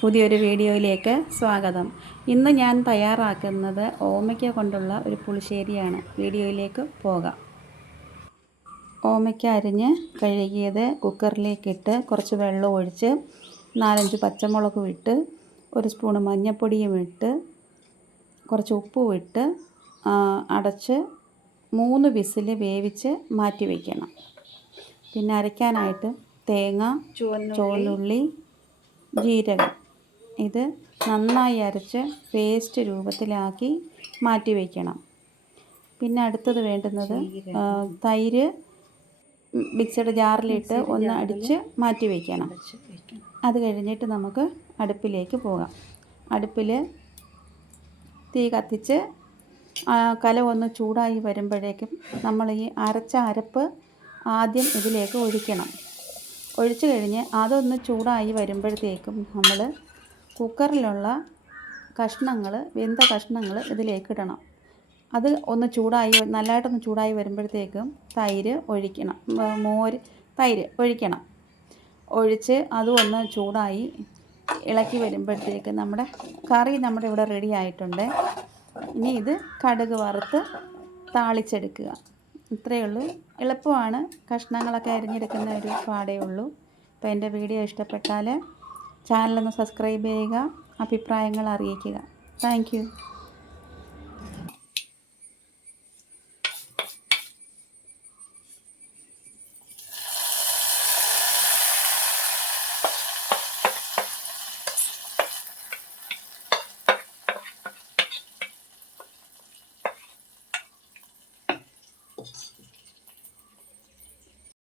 പുതിയൊരു വീഡിയോയിലേക്ക് സ്വാഗതം. ഇന്ന് ഞാൻ തയ്യാറാക്കുന്നത് ഓമയ്ക്ക കൊണ്ടുള്ള ഒരു പുളിശ്ശേരിയാണ്. വീഡിയോയിലേക്ക് പോകാം. ഓമയ്ക്ക അരിഞ്ഞ് കഴുകിയത് കുക്കറിലേക്കിട്ട് കുറച്ച് വെള്ളം ഒഴിച്ച് 4-5 പച്ചമുളകും ഇട്ട് 1 സ്പൂൺ മഞ്ഞൾപ്പൊടിയും ഇട്ട് കുറച്ച് ഉപ്പും ഇട്ട് അടച്ച് 3 വിസിൽ വേവിച്ച് മാറ്റി വയ്ക്കണം. പിന്നെ അരയ്ക്കാനായിട്ട് തേങ്ങ, ചുവന്നുള്ളി, ജീരകം ഇത് നന്നായി അരച്ച് പേസ്റ്റ് രൂപത്തിലാക്കി മാറ്റി വയ്ക്കണം. പിന്നെ അടുത്തത് വേണ്ടുന്നത് തൈര് മിക്സഡ് ജാറിലിട്ട് ഒന്ന് അടിച്ച് മാറ്റി വയ്ക്കണം. അത് കഴിഞ്ഞിട്ട് നമുക്ക് അടുപ്പിലേക്ക് പോകാം. അടുപ്പിൽ തീ കത്തിച്ച് കലം ഒന്ന് ചൂടായി വരുമ്പോഴേക്കും നമ്മൾ ഈ അരച്ച അരപ്പ് ആദ്യം ഇതിലേക്ക് ഒഴിക്കണം. ഒഴിച്ചു കഴിഞ്ഞ് അതൊന്ന് ചൂടായി വരുമ്പോഴത്തേക്കും നമ്മൾ കുക്കറിലുള്ള വെന്ത കഷ്ണങ്ങൾ ഇതിലേക്ക് ഇടണം. അത് ഒന്ന് നല്ലതായിട്ടൊന്ന് ചൂടായി വരുമ്പോഴത്തേക്കും തൈര് ഒഴിക്കണം. ഒഴിച്ച് അതും ഒന്ന് ചൂടായി ഇളക്കി വരുമ്പോഴത്തേക്കും നമ്മുടെ കറി ഇവിടെ റെഡി ആയിട്ടുണ്ട്. ഇനി ഇത് കടുക് വറുത്ത് താളിച്ചെടുക്കുക. ഇത്രയേ ഉള്ളൂ. എളുപ്പമാണ്. കഷ്ണങ്ങളൊക്കെ അരിഞ്ഞെടുക്കുന്ന ഒരു പാടേ ഉള്ളൂ. അപ്പോൾ എൻ്റെ വീഡിയോ ഇഷ്ടപ്പെട്ടാൽ ചാനലൊന്ന് സബ്സ്ക്രൈബ് ചെയ്യുക, അഭിപ്രായങ്ങൾ അറിയിക്കുക. Thank you.